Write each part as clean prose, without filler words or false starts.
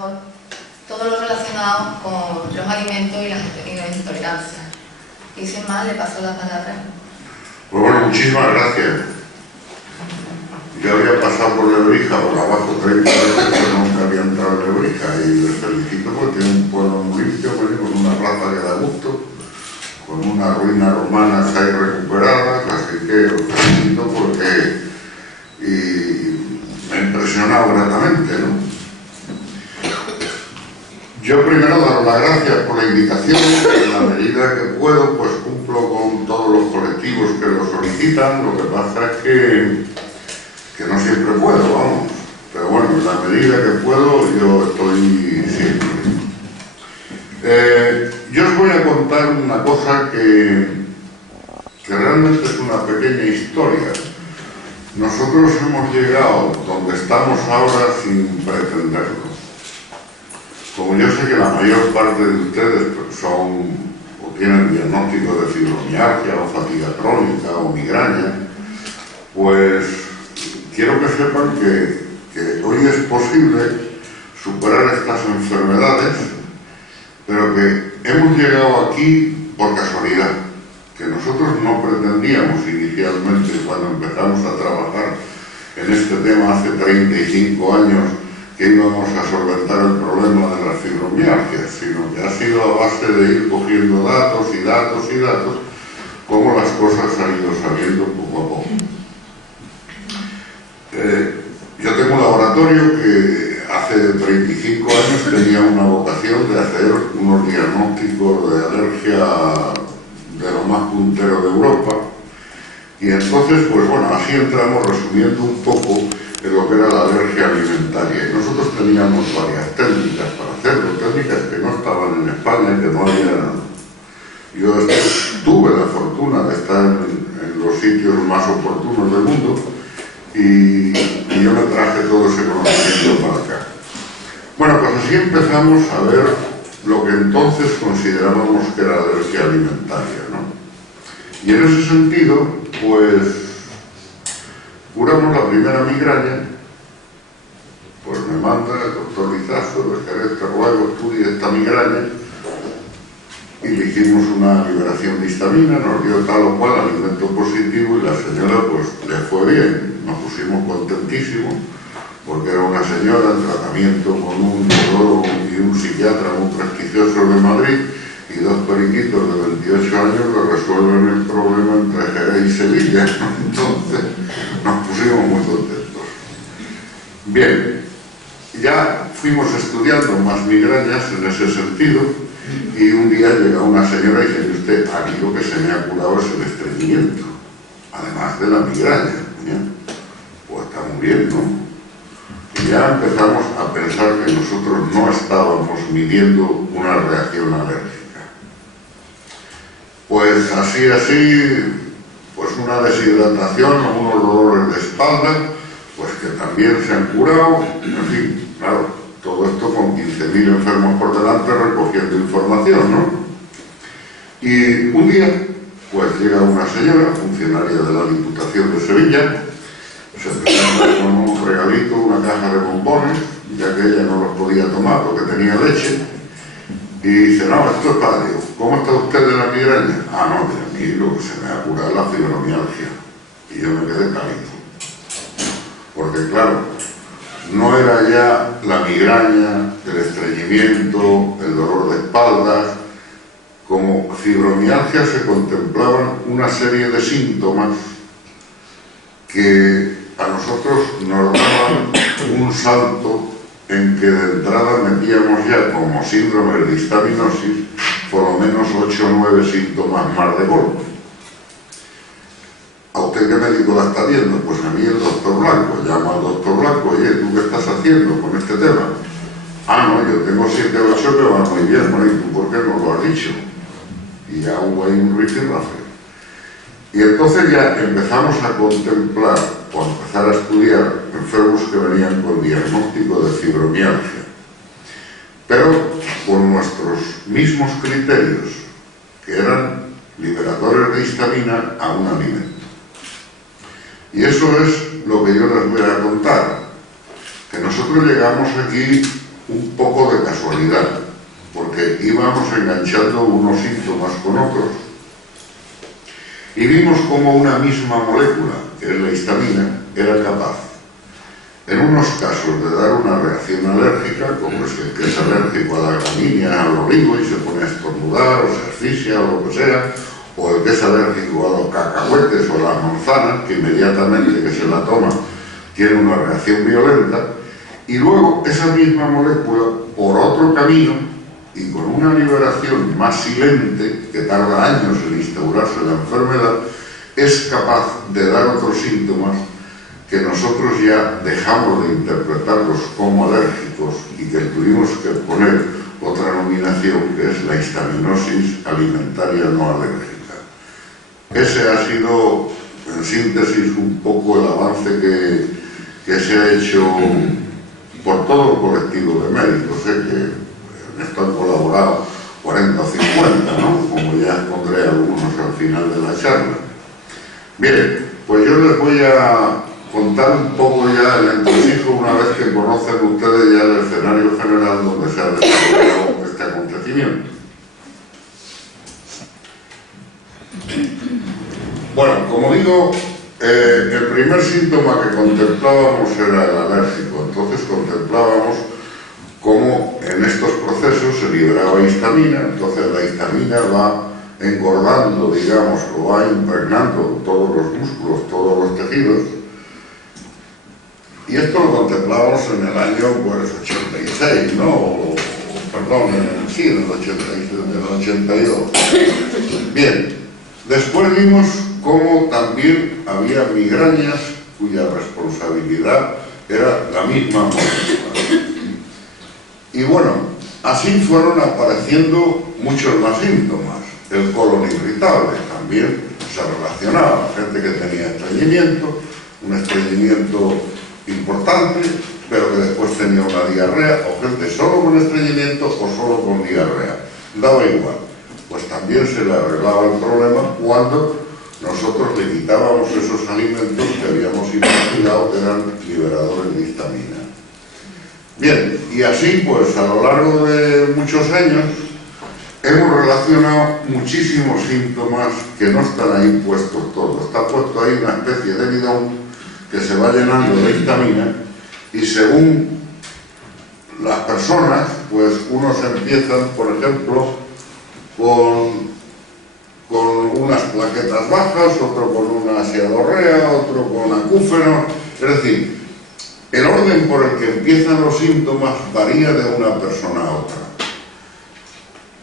mejor todo lo relacionado con los alimentos y las intolerancias. Y sin más, le paso la palabra. Pues bueno, muchísimas gracias. Yo había pasado por Lebrija, por abajo 30 veces, pero nunca había entrado en Lebrija, y les felicito porque tiene un pueblo muy limpio, con una plaza que da gusto, con unas ruinas romanas ahí recuperadas, así que os felicito porque me ha impresionado gratamente, ¿no? Yo primero daros las gracias por la invitación. En la medida que puedo, pues cumplo con todos los colectivos que lo solicitan. Lo que pasa es que no siempre puedo, vamos. Pero bueno, en la medida que puedo, yo estoy siempre. Yo os voy a contar una cosa que realmente es una pequeña historia. Nosotros hemos llegado donde estamos ahora sin pretenderlo. Como yo sé que la mayor parte de ustedes son o tienen diagnóstico de fibromialgia o fatiga crónica o migraña, pues quiero que sepan que hoy es posible superar estas enfermedades, pero que hemos llegado aquí por casualidad, que nosotros no pretendíamos inicialmente cuando empezamos a trabajar en este tema hace 35 años que íbamos a solventar el problema de las fibromialgias, sino que ha sido a base de ir cogiendo datos y datos y datos, cómo las cosas han ido saliendo poco a poco. Yo tengo un laboratorio que hace 35 años tenía una vocación de hacer unos diagnósticos de alergia de lo más puntero de Europa, y entonces, pues bueno, así entramos resumiendo un poco de lo que era la alergia alimentaria. Y nosotros teníamos varias técnicas para hacerlo, técnicas que no estaban en España, que no había. Yo tuve la fortuna de estar en los sitios más oportunos del mundo y yo me traje todo ese conocimiento para acá. Bueno, pues así empezamos a ver lo que entonces considerábamos que era alergia alimentaria, ¿no? Y en ese sentido, pues curamos la primera migraña, pues me manda el doctor Lizazo, de Jerez, te ruego, estudie esta migraña, y le hicimos una liberación de histamina, nos dio tal o cual alimento positivo, y la señora pues le fue bien, nos pusimos contentísimos, porque era una señora en tratamiento con un neurólogo y un psiquiatra muy prestigioso de Madrid, y dos periquitos de 28 años le resuelven el problema entre Jerez y Sevilla. Entonces nos pusimos muy contentos. Bien, ya fuimos estudiando más migrañas en ese sentido, y un día llega una señora y dice: usted, aquí lo que se me ha curado es el estreñimiento, además de la migraña. ¿Bien? Pues está muy bien, ¿no? Y ya empezamos a pensar que nosotros no estábamos midiendo una reacción alérgica. Pues así, pues una deshidratación o unos dolores de espalda, pues que también se han curado, en fin, claro, todo esto con 15.000 enfermos por delante recogiendo información, ¿no? Y un día, pues llega una señora, funcionaria de la Diputación de Sevilla, se presenta con un regalito, una caja de bombones, ya que ella no los podía tomar porque tenía leche, y dice: no, esto es para Dios. ¿Cómo está usted de la migraña? Ah, no, tranquilo, que se me ha curado la fibromialgia. Y yo me quedé cálido. Porque claro, no era ya la migraña, el estreñimiento, el dolor de espaldas. Como fibromialgia se contemplaban una serie de síntomas que a nosotros nos daban un salto en que de entrada metíamos ya como síndrome de histaminosis por lo menos 8 o 9 síntomas más de golpe. ¿A usted qué médico la está viendo? Pues a mí el doctor Blanco. Llama al doctor Blanco: oye, ¿tú qué estás haciendo con este tema? Ah, no, yo tengo 7 o 8 que van muy bien. Bueno, ¿y tú por qué no lo has dicho? Y ya hubo ahí un rifirrafe. Y entonces ya empezamos a contemplar o a empezar a estudiar enfermos que venían con diagnóstico de fibromialgia, pero con nuestros mismos criterios, que eran liberadores de histamina a un alimento. Y eso es lo que yo les voy a contar, que nosotros llegamos aquí un poco de casualidad, porque íbamos enganchando unos síntomas con otros y vimos como una misma molécula, que es la histamina, era capaz, en unos casos, de dar una reacción alérgica, como es el que es alérgico a la gramínea, al olivo, y se pone a estornudar, o se asfixia, o lo que sea, o el que es alérgico a los cacahuetes o a las manzanas, que inmediatamente que se la toma tiene una reacción violenta, y luego esa misma molécula, por otro camino, y con una liberación más silente, que tarda años en instaurarse la enfermedad, es capaz de dar otros síntomas que nosotros ya dejamos de interpretarlos como alérgicos y que tuvimos que poner otra denominación, que es la histaminosis alimentaria no alérgica. Ese ha sido, en síntesis, un poco el avance que se ha hecho por todo el colectivo de médicos, que en esto han colaborado 40 o 50, ¿no? Como ya pondré algunos al final de la charla. Bien, pues yo les voy a contar un poco ya el entresijo, una vez que conocen ustedes ya el escenario general donde se ha desarrollado este acontecimiento. Bueno, como digo, el primer síntoma que contemplábamos era el alérgico. Entonces contemplábamos cómo en estos procesos se liberaba histamina. Entonces la histamina va engordando, digamos, o va impregnando todos los músculos, todos los tejidos. Y esto lo contemplábamos en el año 86, ¿no? Perdón, sí, en el 86, en el 82. Bien, después vimos cómo también había migrañas cuya responsabilidad era la misma molécula. Y bueno, así fueron apareciendo muchos más síntomas. El colon irritable también se relacionaba, gente que tenía estreñimiento, un estreñimiento importante, pero que después tenía una diarrea, o gente solo con estreñimiento o solo con diarrea. Daba igual. Pues también se le arreglaba el problema cuando nosotros le quitábamos esos alimentos que habíamos investigado que eran liberadores de histamina. Bien, y así pues a lo largo de muchos años hemos relacionado muchísimos síntomas que no están ahí puestos todos. Está puesto ahí una especie de bidón que se va llenando de histamina y según las personas, pues unos empiezan, por ejemplo, con unas plaquetas bajas, otro con una aciadorrea, otro con acúfeno. Es decir, el orden por el que empiezan los síntomas varía de una persona a otra.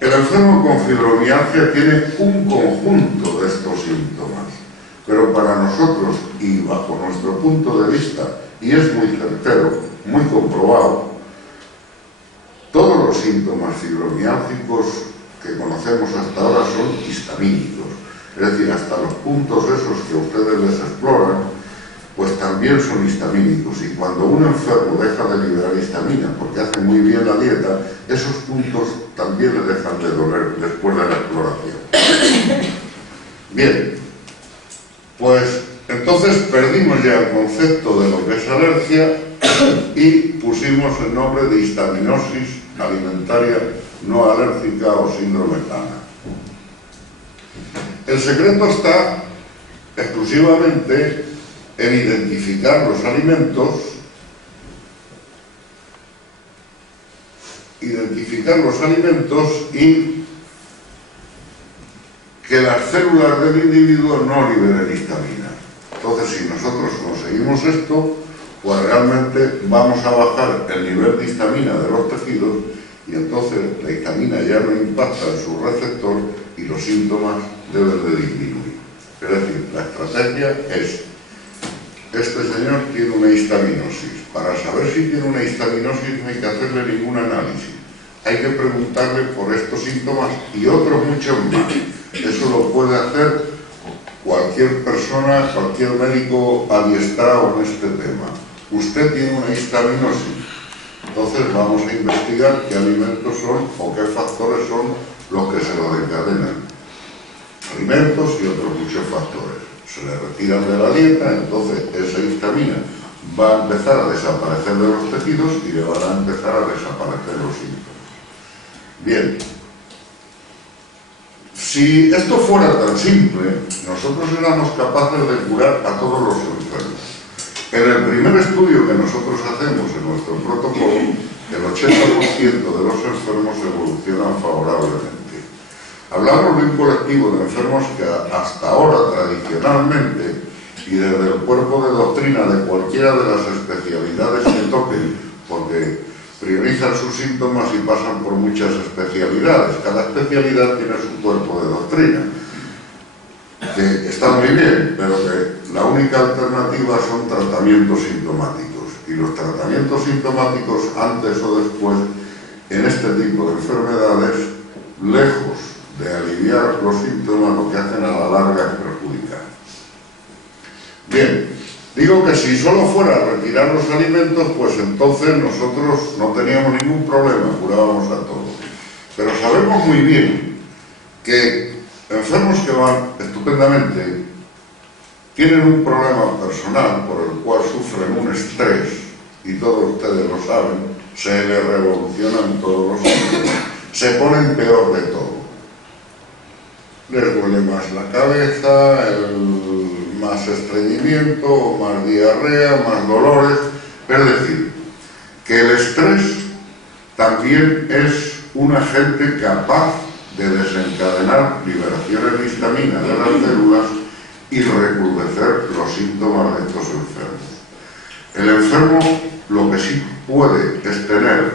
El enfermo con fibromialgia tiene un conjunto de estos síntomas, pero para nosotros, y bajo nuestro punto de vista, y es muy certero, muy comprobado, todos los síntomas fibromiálgicos que conocemos hasta ahora son histamínicos. Es decir, hasta los puntos esos que ustedes les exploran, pues también son histamínicos. Y cuando un enfermo deja de liberar histamina porque hace muy bien la dieta, esos puntos también le dejan de doler después de la exploración. Bien, pues entonces perdimos ya el concepto de lo que es alergia y pusimos el nombre de histaminosis alimentaria no alérgica o síndrome TANA. El secreto está exclusivamente en identificar los alimentos, y que las células del individuo no liberen histamina. Entonces, si nosotros conseguimos esto, pues realmente vamos a bajar el nivel de histamina de los tejidos y entonces la histamina ya no impacta en su receptor y los síntomas deben de disminuir. Es decir, la estrategia es: este señor tiene una histaminosis. Para saber si tiene una histaminosis no hay que hacerle ningún análisis. Hay que preguntarle por estos síntomas y otros muchos más. Eso lo puede hacer cualquier persona, cualquier médico adiestrado en este tema. Usted tiene una histaminosis. Entonces vamos a investigar qué alimentos son o qué factores son los que se lo desencadenan. Alimentos y otros muchos factores. Se le retiran de la dieta, entonces esa histamina va a empezar a desaparecer de los tejidos y le van a empezar a desaparecer los síntomas. Bien, si esto fuera tan simple, nosotros éramos capaces de curar a todos los enfermos. En el primer estudio que nosotros hacemos en nuestro protocolo, el 80% de los enfermos evolucionan favorablemente. Hablamos de un colectivo de enfermos que hasta ahora, tradicionalmente, y desde el cuerpo de doctrina de cualquiera de las especialidades que toquen, porque priorizan sus síntomas y pasan por muchas especialidades. Cada especialidad tiene su cuerpo de doctrina, que está muy bien, pero que la única alternativa son tratamientos sintomáticos. Y los tratamientos sintomáticos, antes o después, en este tipo de enfermedades, lejos de aliviar los síntomas, lo que hacen a la larga es perjudicar. Bien, digo que si solo fuera a retirar los alimentos, pues entonces nosotros no teníamos ningún problema, curábamos a todos. Pero sabemos muy bien que enfermos que van estupendamente tienen un problema personal por el cual sufren un estrés, y todos ustedes lo saben, se les revolucionan todos los síntomas, se ponen peor de todo. Les duele más la cabeza, más estreñimiento, más diarrea, más dolores. Es decir, que el estrés también es un agente capaz de desencadenar liberaciones de histamina de las células y recrudecer los síntomas de estos enfermos. El enfermo lo que sí puede es tener,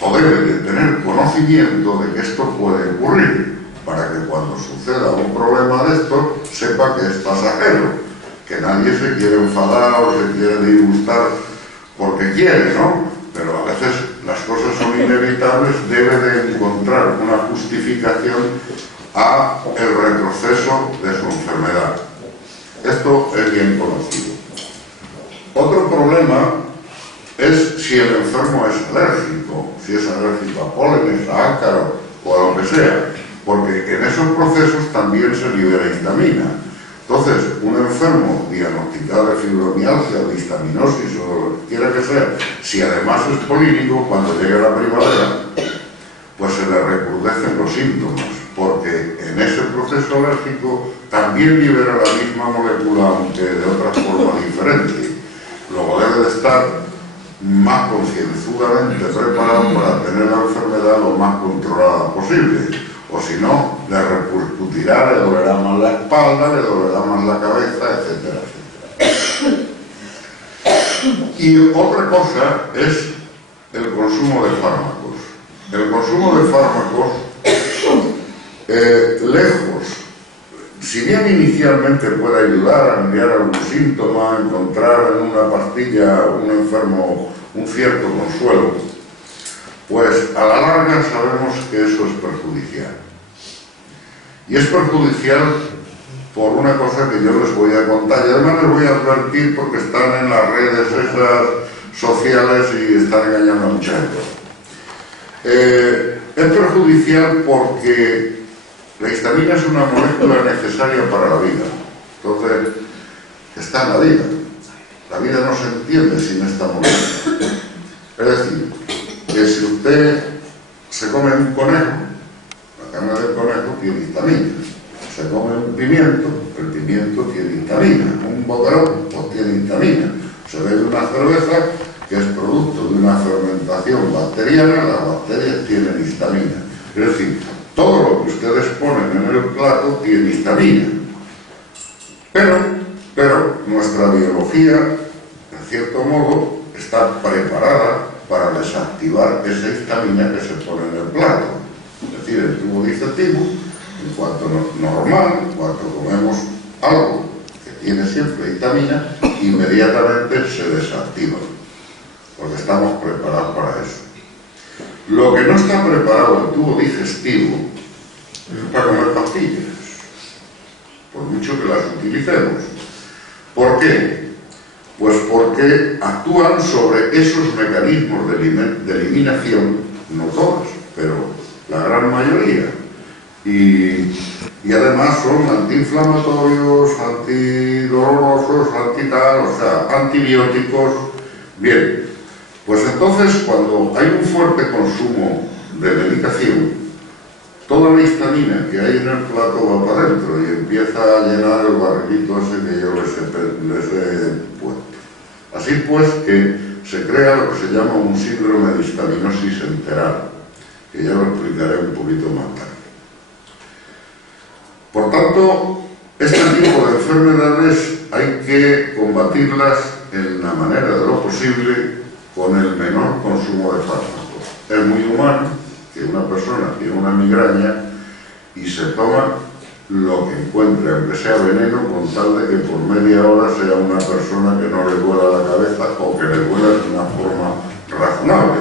o debe de tener conocimiento de que esto puede ocurrir, para que cuando suceda un problema de esto, sepa que es pasajero, que nadie se quiere enfadar o se quiere disgustar porque quiere, ¿no? Pero a veces las cosas son inevitables, debe de encontrar una justificación a el retroceso de su enfermedad. Esto es bien conocido. Otro problema es si el enfermo es alérgico, si es alérgico a pólenes, a ácaro o a lo que sea, porque en esos procesos también se libera histamina. Entonces, un enfermo diagnosticado de fibromialgia, de histaminosis o lo que quiera que sea, si además es polínico, cuando llegue la primavera, pues se le recrudecen los síntomas, porque en ese proceso alérgico también libera la misma molécula, aunque de otra forma diferente. Luego debe de estar más concienzudamente preparado para tener la enfermedad lo más controlada posible, o si no, le repercutirá, le dolerá más la espalda, le dolerá más la cabeza, etcétera, etcétera. Y otra cosa es el consumo de fármacos. El consumo de fármacos, lejos, si bien inicialmente puede ayudar a aliviar algún síntoma, encontrar en una pastilla un enfermo un cierto consuelo, pues a la larga sabemos que eso es perjudicial. Y es perjudicial por una cosa que yo les voy a contar, y además les voy a advertir porque están en las redes esas sociales y están engañando a mucha gente. Es perjudicial porque la histamina es una molécula necesaria para la vida. Entonces, está en la vida. La vida no se entiende sin esta molécula. Es decir, que si usted se come un conejo, la carne del conejo tiene histamina. Se come un pimiento, el pimiento tiene histamina. Un boquerón, pues tiene histamina. Se bebe una cerveza que es producto de una fermentación bacteriana, las bacterias tienen histamina. Es decir, todo lo que ustedes ponen en el plato tiene histamina. Pero nuestra biología, en cierto modo, está preparada para desactivar esa histamina que se pone en el plato. Es decir, el tubo digestivo, en cuanto normal, cuando comemos algo que tiene siempre histamina, inmediatamente se desactiva, porque estamos preparados para eso. Lo que no está preparado el tubo digestivo es para comer pastillas, por mucho que las utilicemos. ¿Por qué? Pues porque actúan sobre esos mecanismos de eliminación, no todas, pero la gran mayoría. y además son antiinflamatorios, antidolorosos, antital, o sea, antibióticos. Bien, pues entonces cuando hay un fuerte consumo de medicación, toda la histamina que hay en el plato va para adentro y empieza a llenar el barrilito ese que yo les he puesto. Así pues que se crea lo que se llama un síndrome de histaminosis enteral, que ya lo explicaré un poquito más tarde. Por tanto, este tipo de enfermedades hay que combatirlas en la manera de lo posible con el menor consumo de fármacos. Es muy humano que una persona tiene una migraña y se toma lo que encuentre, aunque sea veneno, con tal de que por media hora sea una persona que no le duela la cabeza o que le duela de una forma razonable.